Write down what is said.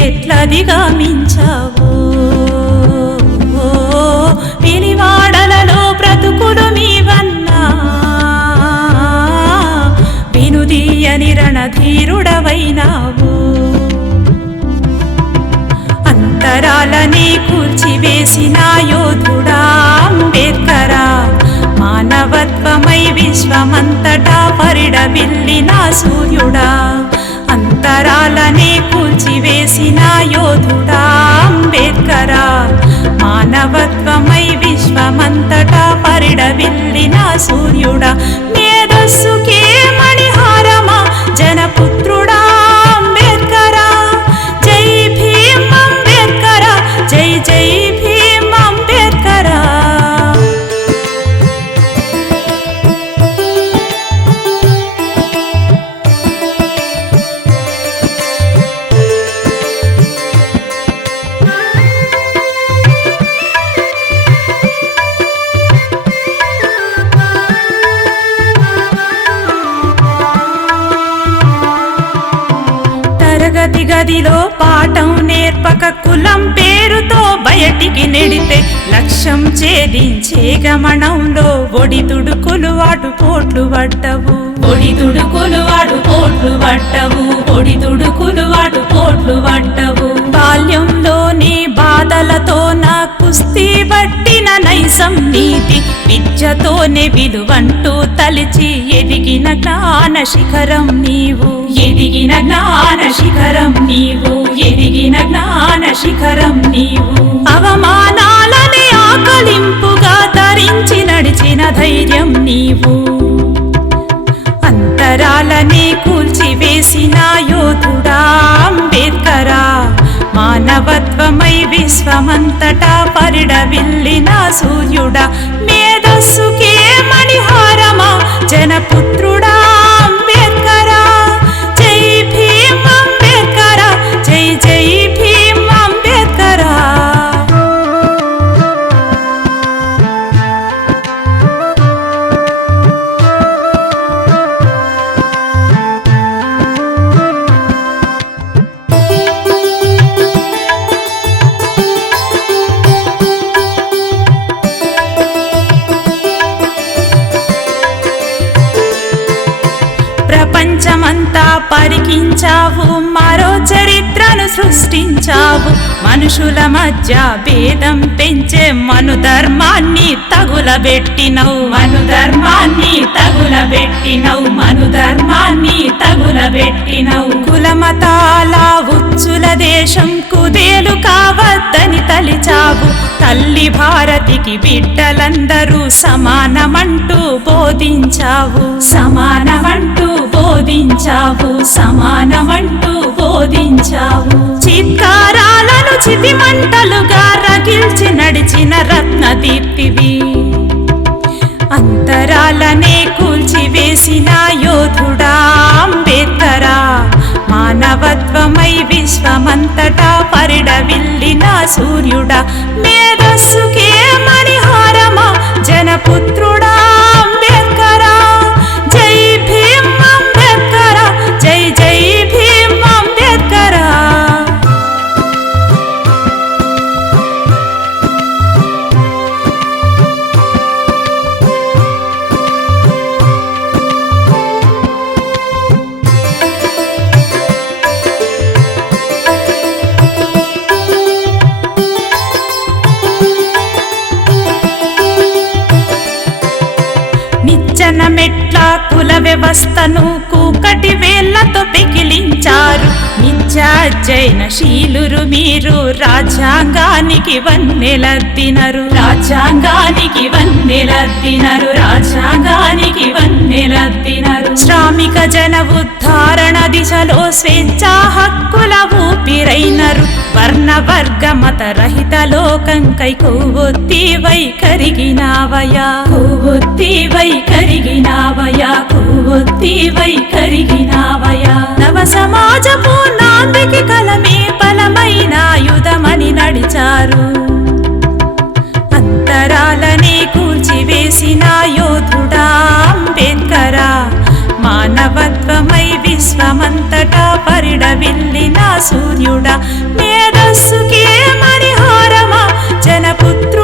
ఎట్లదిగమించావో వినివాడలలో బ్రతుకులు మీవన్నా వినుదీయని రణధీరుడవైనావు అంతరాలని కూల్చివేసిన యోధుడా అంబేద్కరా మానవత్వమై విశ్వమంతటా పరిడవిల్లిన సూర్యుడా అంతరాలని కూల్చివేసిన యోధుడా అంబేద్కరా మానవత్వమై విశ్వమంతటా పరిడవిల్లిన సూర్యుడా మేధస్సుకే మణిహారమా జనపుత్రుడా అంబేద్కరా జై భీమ్ అంబేద్కరా జై జై భీమ్ అంబేద్కరా తరగతి గదిలో పాఠం నేర్పక కులం పేరుతో బయటికి నెడితే లక్ష్యం ఛేదించే గమనంలో ఒడిదుడుకులు అటు పోట్లు పడ్డవు ఒడిదుడుకులు అటు పోట్లు పడ్డవు ఒడిదుడుకులు అటు పోట్లు పడ్డవు బాల్యంలోని బాధలతో నా కుస్తీ పట్టిన నైసం నీతి విద్యతోనే విలువంటూ తలిచి ఎదిగిన జ్ఞాన శిఖరం నీవు ఎదిగిన జ్ఞాన శిఖరం నీవు ఎదిగిన జ్ఞాన శిఖరం నీవు అవమానాలని ఆకలింపుగా ధరించి నడిచిన ధైర్యం నీవు అంతరాలని కూల్చివేసిన యోధుడా అంబేద్కరా మానవత్వమై విశ్వమంతటా పరిడవిల్లిన సూర్యుడా మేధస్సుకే మణిహారమా జనపుత్రుడా అంబేద్కరా జై భీమ్ అంబేద్కరా జై జై భీమ్ అంబేద్కరా ప్రపంచమంతా పరికించావు మరో చరిత్రను సృష్టించావు మనుషుల మధ్య భేదం పెంచే మనుధర్మాన్ని తగులబెట్టినవు మనుధర్మాన్ని తగులబెట్టినవు మనుధర్మాన్ని తగులబెట్టినవు కులమతాల ఉచ్చుల దేశం కుదేలు కావద్దని తలిచావు తల్లి భారతికి బిడ్డలందరూ సమానమంటూ బోధించావు సమానమంటూ బోధించావు సమానమంటూ బోధించావు చిత్కారాలను చితిమంటలుగా రగిల్చి నడిచిన రత్నదీప్తివి అంతరాలనే కూల్చివేసిన యోధుడా అంబేద్కరా మానవత్వమై విశ్వమంతటా పరిడవిల్లిన సూర్యుడా మేధస్సుకే మణిహారమా జనపుత్రుడా అంబేద్కరా జై భీమ్ అంబేద్కరా జై జై భీమ్ అంబేద్కరా నిచ్చెన మెట్ల కుల వ్యవస్థను కూకటి వేళ్లతో పెకిలించారు నిత్యాజైన శీలురు మీరు రాజ్యాంగానికి వన్నెలద్దినరు రాజ్యాంగానికి వన్నెలద్దినరు రాజ్యాంగానికి వన్నెలద్దినరు శ్రామిక జన ఉద్ధారణ దిశలో స్వేచ్ఛా హక్కుల ఊపిరైనరు వర్ణ వర్గ మత రహిత లోకంకై కొవ్వొత్తివై కరిగినావయా కొవ్వొత్తివై కరిగినావయా కొవ్వొత్తివై కరిగినావయా నవ సమాజపు నాందికి కలమే బలమైన ఆయుధమని నడిచారు అంతరాలని కూల్చివేసిన యోధుడా అంబేద్కరా మానవత్వమై విశ్వమంతటా పరిడవిల్లిన సూర్యుడా మేధస్సుకే మణిహారమా జనపుత్రుడా